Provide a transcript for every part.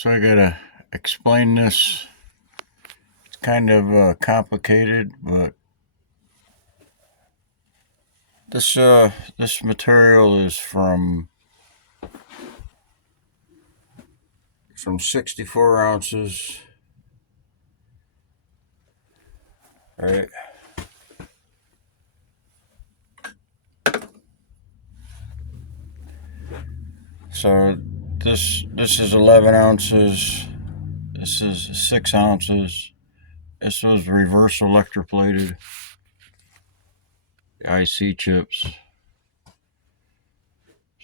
So I gotta explain this. It's kind of complicated, but this material is from 64 ounces, right? So this is 11 ounces. This is 6 ounces. This was reverse electroplated. The IC chips.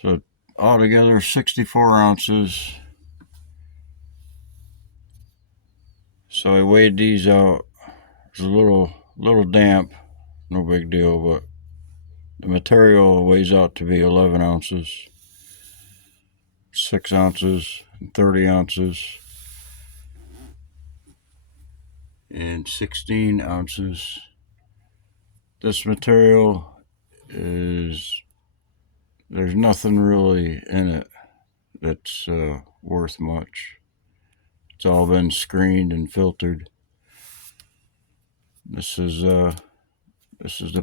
So altogether 64 ounces. So I weighed these out. It's a little damp, no big deal, but the material weighs out to be 11 ounces, 6 ounces, 30 ounces, and 16 ounces. This material is, there's nothing really in it that's worth much. It's all been screened and filtered. This is the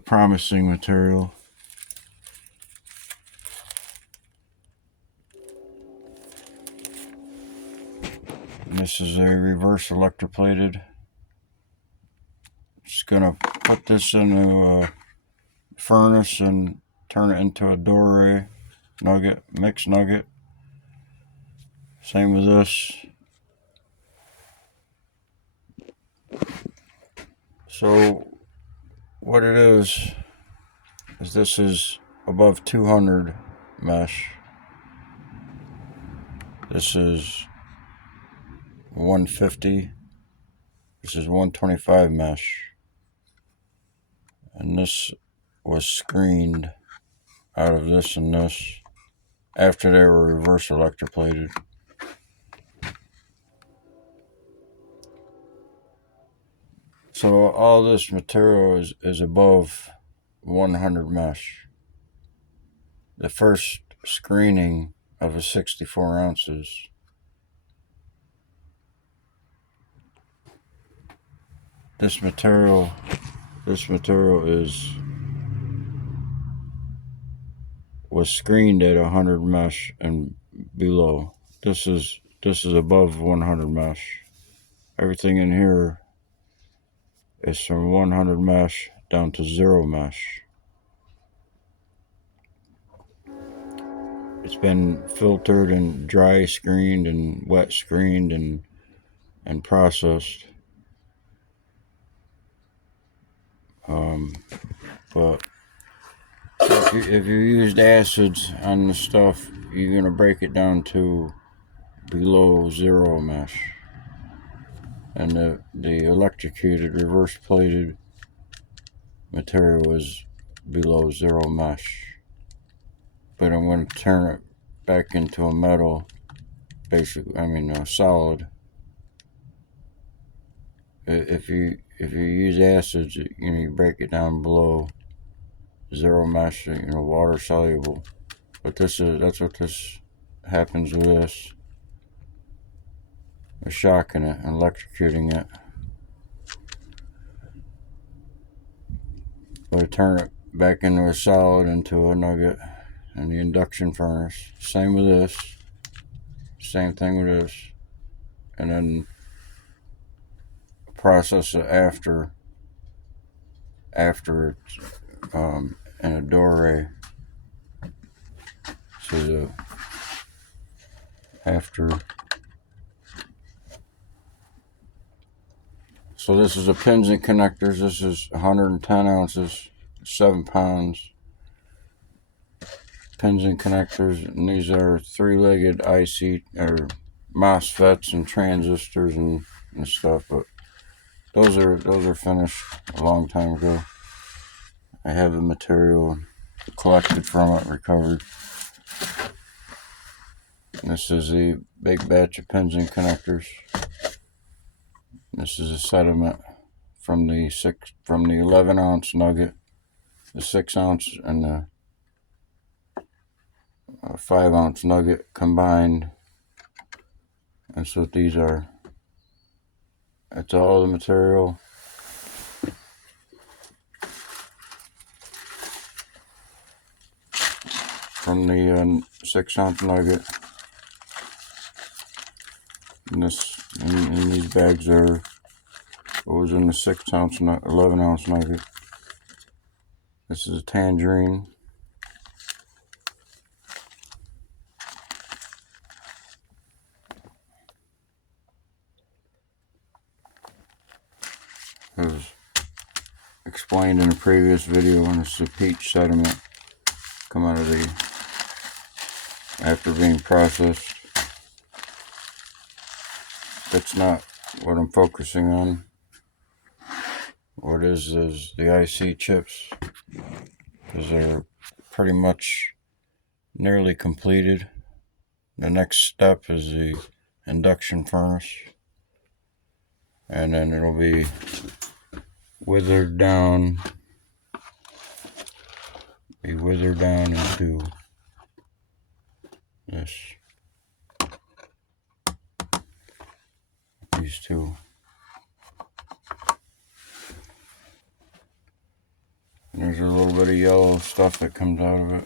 promising material. And this is a reverse electroplated. Just gonna put this into a furnace and turn it into a Dore nugget, mixed nugget. Same with this. So what it is this is above 200 mesh. This is 150. This is 125 mesh. And this was screened out of this and this after they were reverse electroplated. So all this material is above 100 mesh. The first screening of a 64 ounces. This material was screened at 100 mesh and below. This is above 100 mesh. Everything in here is from 100 mesh down to 0 mesh. It's been filtered and dry screened and wet screened and processed. But if you used acids on the stuff, you're gonna break it down to below 0 mesh. And the electrocuted reverse plated material is below 0 mesh. But I'm going to turn it back into a metal, a solid. If you use acids, you break it down below 0 mesh, water soluble. But that's what this happens with this. We're shocking it and electrocuting it. We'll turn it back into a solid, into a nugget, in the induction furnace. Same with this. Same thing with this. And then process it after it's in a Dore. So So this is a pins and connectors. This is 110 ounces, 7 pounds. Pins and connectors, and these are 3-legged IC or MOSFETs and transistors and stuff. But those are finished a long time ago. I have the material collected from it, recovered. And this is the big batch of pins and connectors. This is a sediment from the 11 ounce nugget, the 6 ounce and the 5 ounce nugget combined, That's what these are. That's all the material. From the 6-ounce nugget. And in these bags are what was in the 6-ounce, 11-ounce nugget. This is a tangerine. As explained in a previous video, and it's a peach sediment come out of the after being processed. That's not what I'm focusing on. What is the IC chips, because they're pretty much nearly completed. The next step is the induction furnace, and then it'll be withered down into this. These two. And there's a little bit of yellow stuff that comes out of it.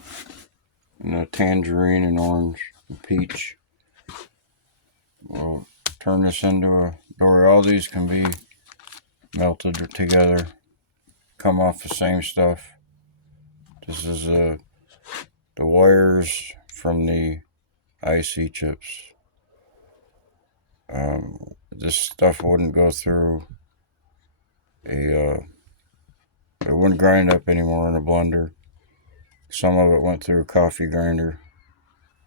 And the tangerine and orange and peach. We'll turn this into a dory. All these can be melted together. Come off the same stuff. This is the wires from the IC chips. This stuff wouldn't go through it wouldn't grind up anymore in a blender. Some of it went through a coffee grinder,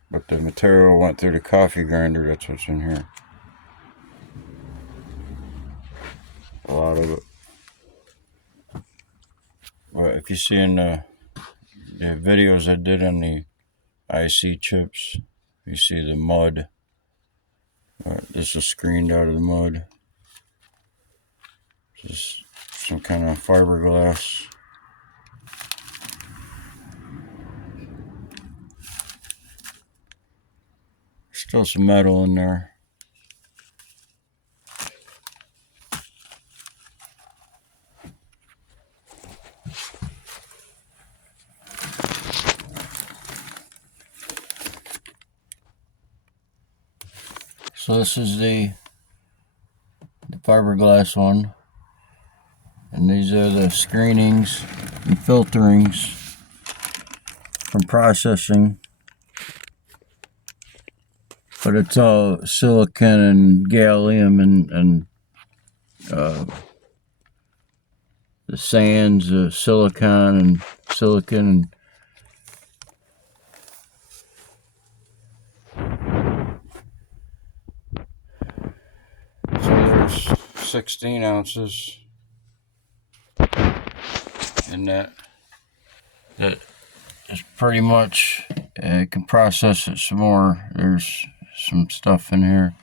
but the material went through the coffee grinder. That's what's in here. A lot of it. Well, if you see in the videos I did on the IC chips, you see the mud. This is screened out of the mud. Just some kind of fiberglass. Still some metal in there. So this is the fiberglass one, and these are the screenings and filterings from processing. But it's all silicon and gallium and the sands, silicon and silicon. So there's 16 ounces in that is pretty much, you can process it some more. There's some stuff in here.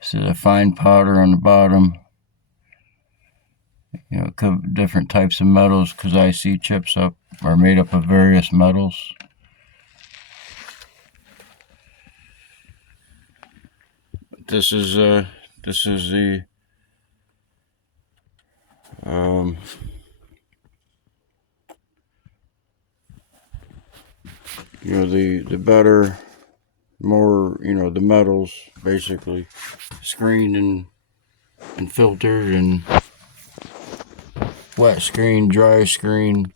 See the fine powder on the bottom. You know, different types of metals, because IC chips are made up of various metals. This is the you know, the better, more, you know, the metals basically screened and filtered, and wet screen, dry screen,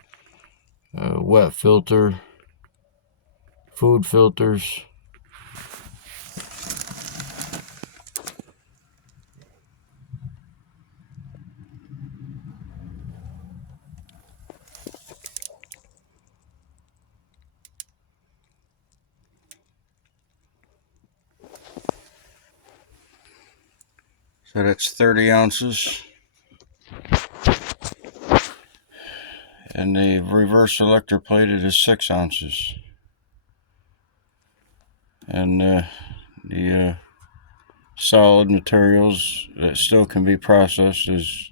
wet filter, food filters. So that's 30 ounces. And the reverse electroplated is 6 ounces. And the solid materials that still can be processed is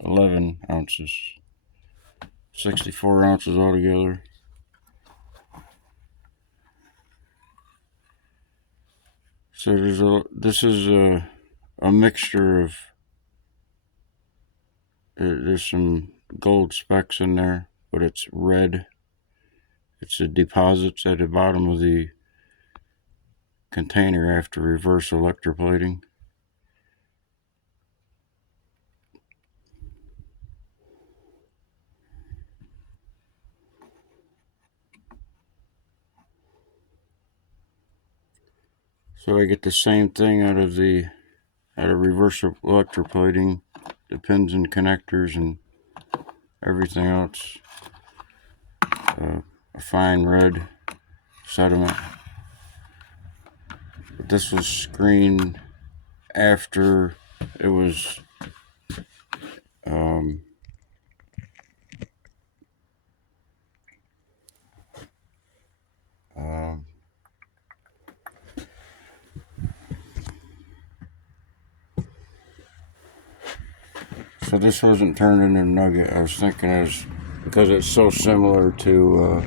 11 ounces. 64 ounces altogether. So this is a mixture of, there's some gold specks in there, but it's red. It's the deposits at the bottom of the container after reverse electroplating. So I get the same thing out of reverse electroplating, the pins and connectors and everything else. A fine red sediment. But this was screened after it was so this wasn't turned into a nugget. I was thinking because it's so similar to,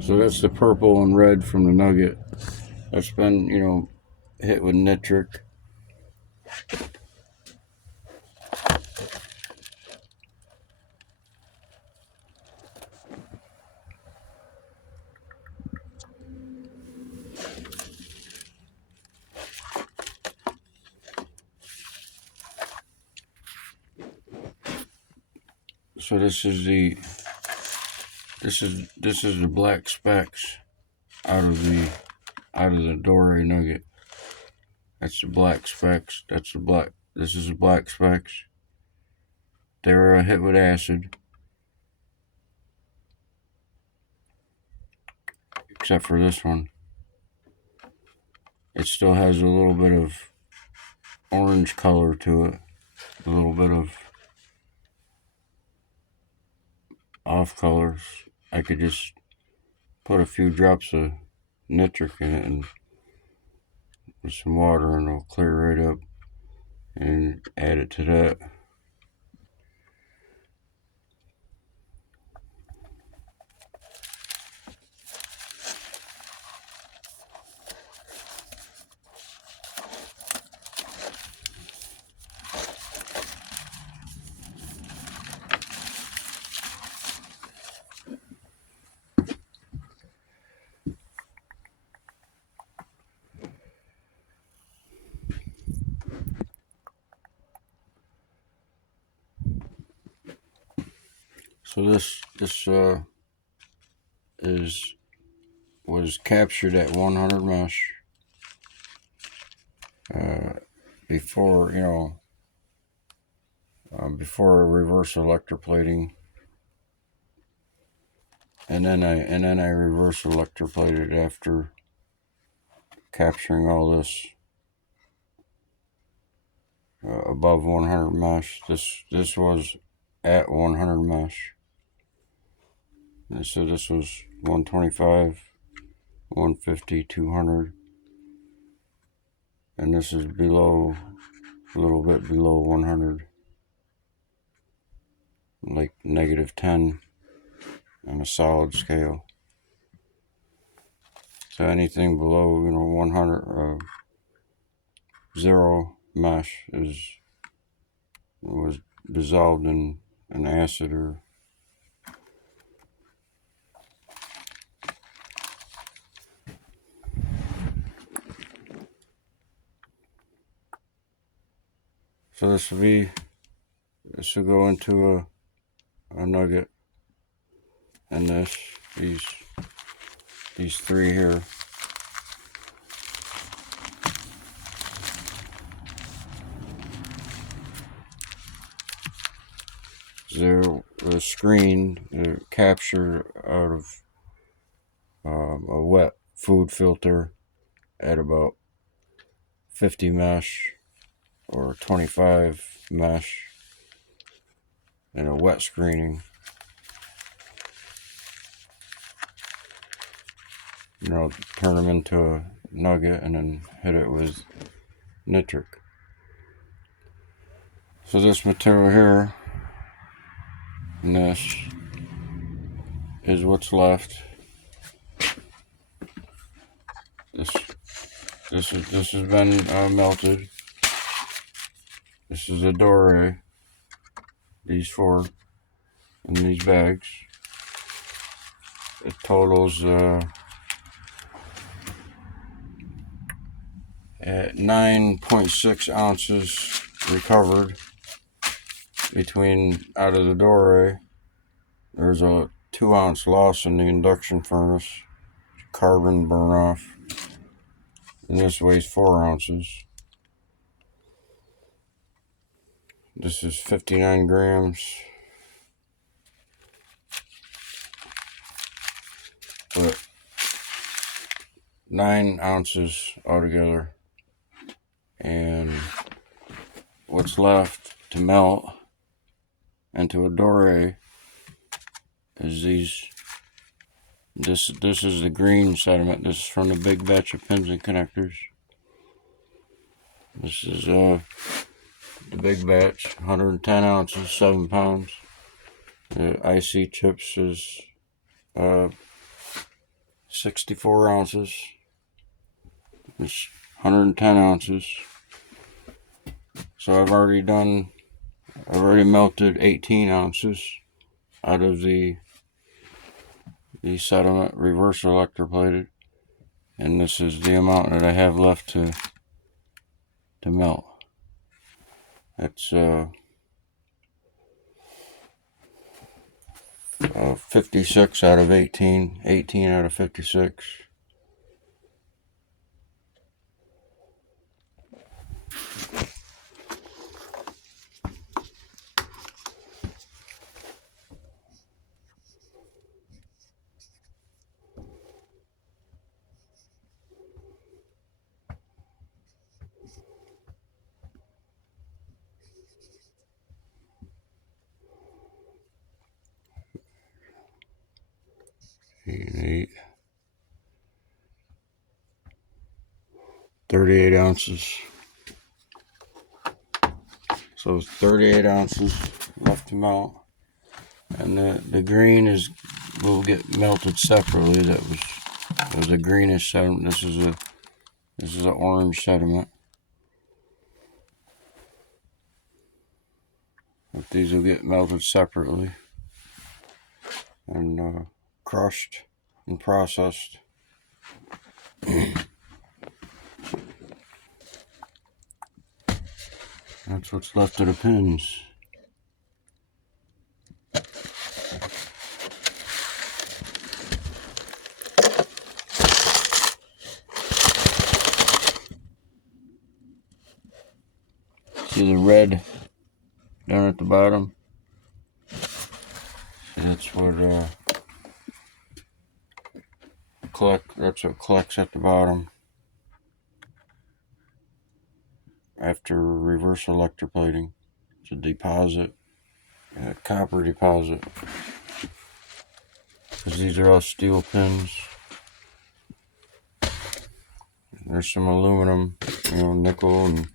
so that's the purple and red from the nugget. That's been, hit with nitric. So this is the black specks out of the Doré nugget. That's the black specks. This is the black specks. They were hit with acid, except for this one. It still has a little bit of orange color to it, a little bit of off colors. I could just put a few drops of nitric in it and with some water, and it'll clear right up, and add it to that. So this was captured at 100 mesh before before reverse electroplating, and then I reverse electroplated after capturing all this above 100 mesh. This was at 100 mesh. So this was 125, 150, 200, and this is below, a little bit below 100, like -10 on a solid scale. So anything below 100, zero mesh was dissolved in an acid or so this will go into a nugget, and these three here. They're screened, captured out of a wet food filter at about 50 mesh or 25 mesh in a wet screening. Turn them into a nugget and then hit it with nitric. So this material here, and this is what's left. This This has been melted. This is a Dore. These 4 in these bags. It totals at 9.6 ounces recovered between out of the Dore. There's a 2-ounce loss in the induction furnace, carbon burn off, and this weighs 4 ounces. This is 59 grams, but 9 ounces altogether. And what's left to melt into a Dore is these. This is the green sediment. This is from the big batch of pins and connectors. This is the big batch, 110 ounces, 7 pounds. The IC chips is 64 ounces. It's 110 ounces. So I've already melted 18 ounces out of the sediment, reverse electroplated, and this is the amount that I have left to melt. It's 56 out of 18 out of 56. Eight, 38 ounces. So it's 38 ounces left to melt, and the green will get melted separately. That was a greenish sediment. This is an orange sediment. But these will get melted separately and crushed and processed. That's what's left of the pins. See the red down at the bottom? That's what collects at the bottom after reverse electroplating. It's a deposit, a copper deposit, because these are all steel pins. There's some aluminum, nickel, and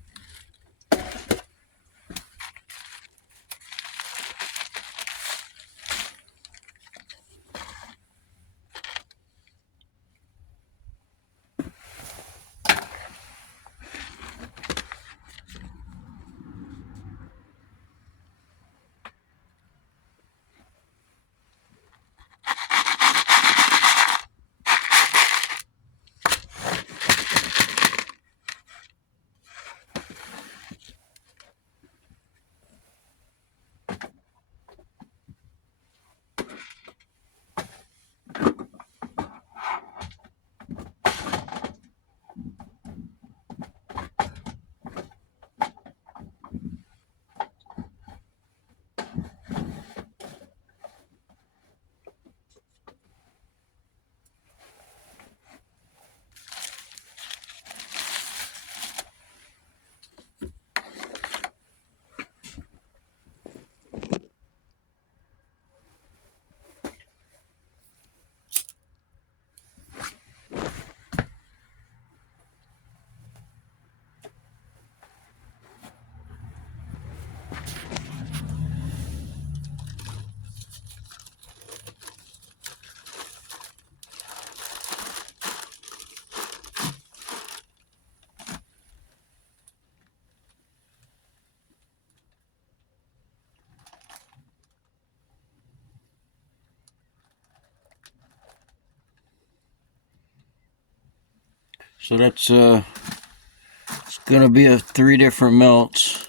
So that's it's gonna be 3 different melts.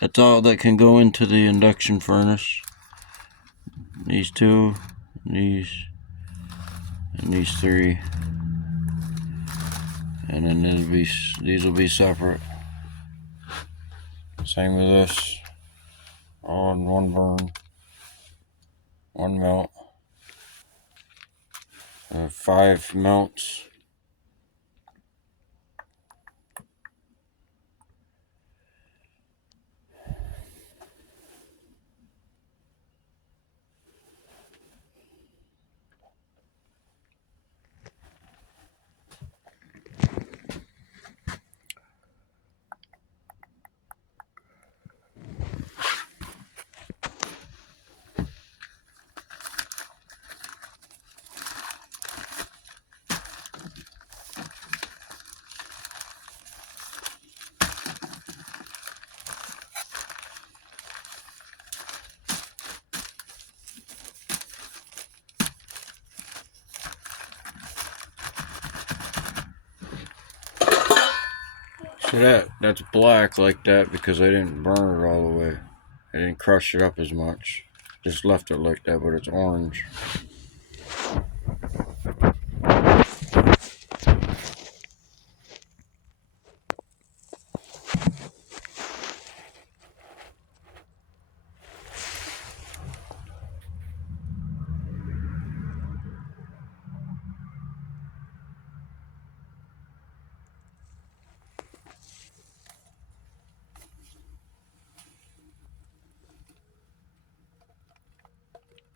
That's all that can go into the induction furnace. These 2, these, and these 3, and then these will be separate. Same with this. All in one burn, one melt. 5 melts. See that's black like that because I didn't burn it all the way. I didn't crush it up as much. Just left it like that, but it's orange.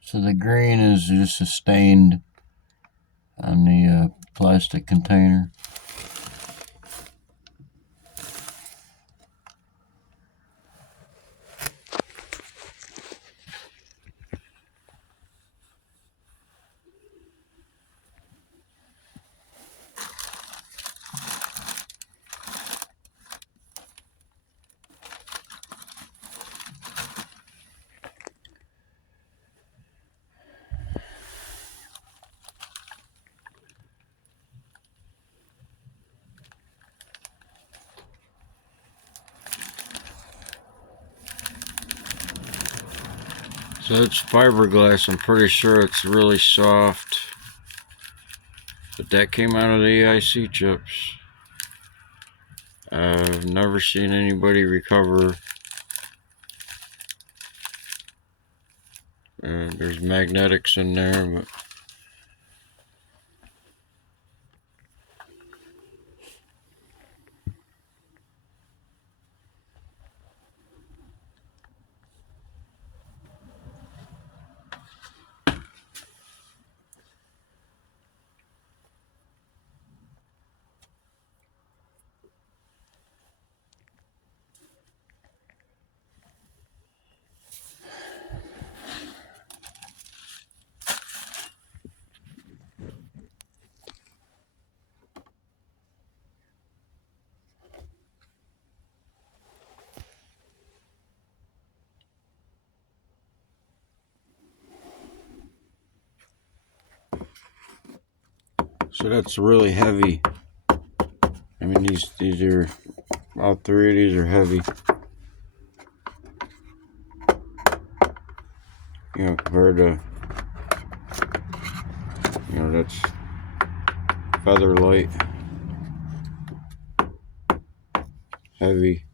So the green is just a stain on the plastic container. So it's fiberglass. I'm pretty sure it's really soft. But that came out of the EIC chips. I've never seen anybody recover. There's magnetics in there, but so that's really heavy. I mean, these are, all 3 of these are heavy. You know, compared to, you know, that's Feather Light. Heavy.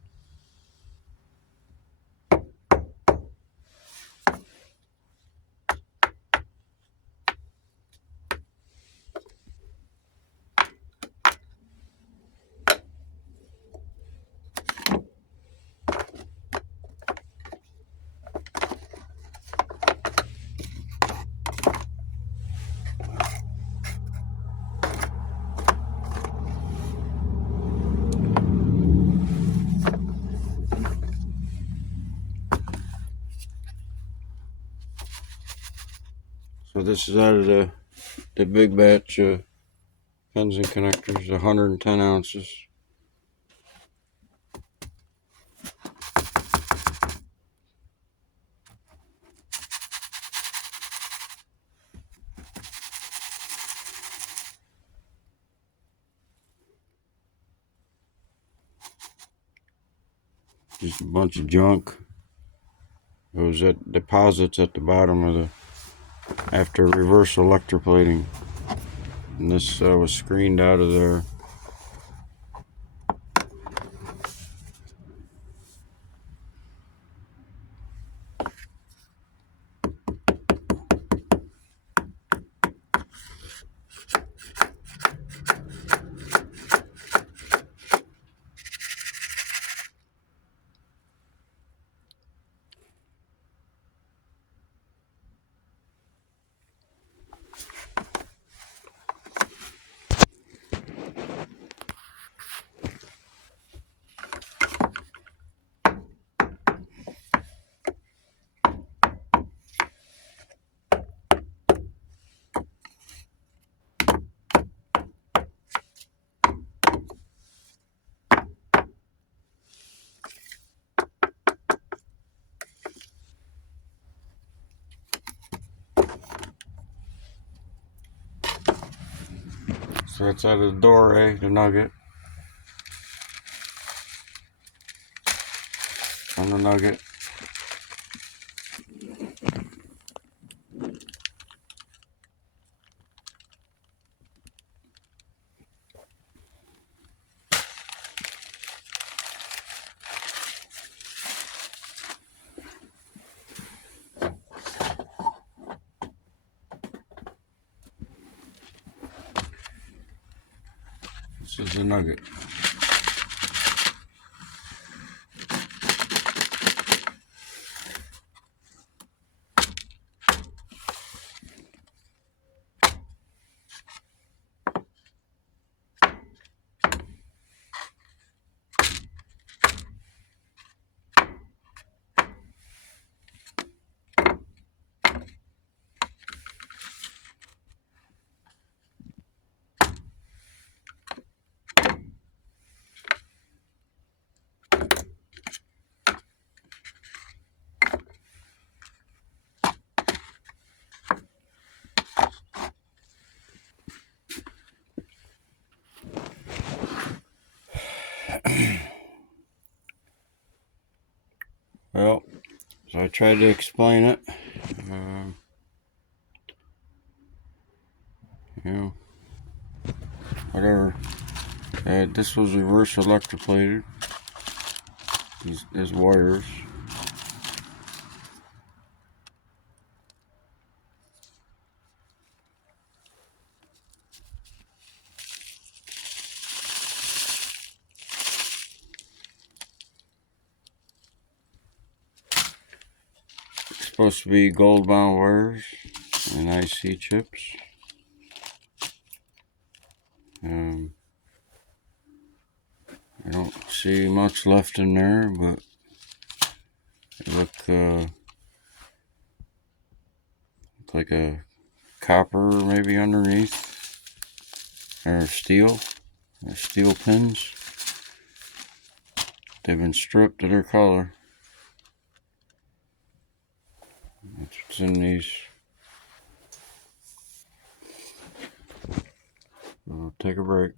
So this is out of the big batch pins and connectors, 110 ounces. just a bunch of junk. It was at deposits at the bottom of the, after reverse electroplating. And this was screened out of there. So that's out of the door, the nugget. And the nugget. This is the nugget. Well, so I tried to explain it. You know, whatever. This was reverse electroplated. These wires. It's supposed to be gold bound wires and IC chips. I don't see much left in there, but it look like a copper maybe underneath, or steel pins. They've been stripped of their color. That's what's in these. We'll take a break.